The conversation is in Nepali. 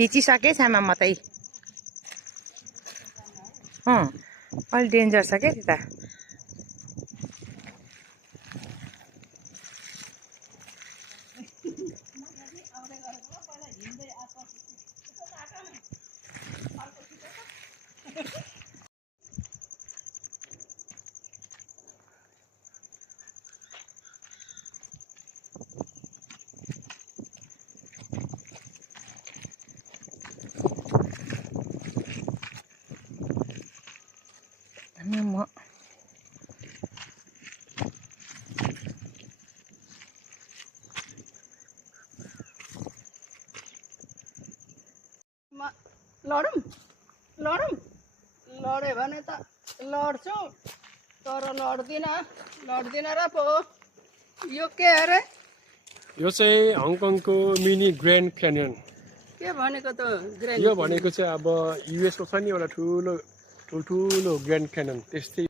खिचिसके छामा मात्रै अलि डेन्जर छ क्या त्यता लडे भने त लड्छु तर लड्दिन र पो यो के अरे यो चाहिँ हङकङको मिनी ग्रान्ड क्यानियन के भनेको त ग्रान्ड यो भनेको चाहिँ अब युएसको छ नि एउटा ठुलो ग्रान्ड क्यानियन त्यस्तै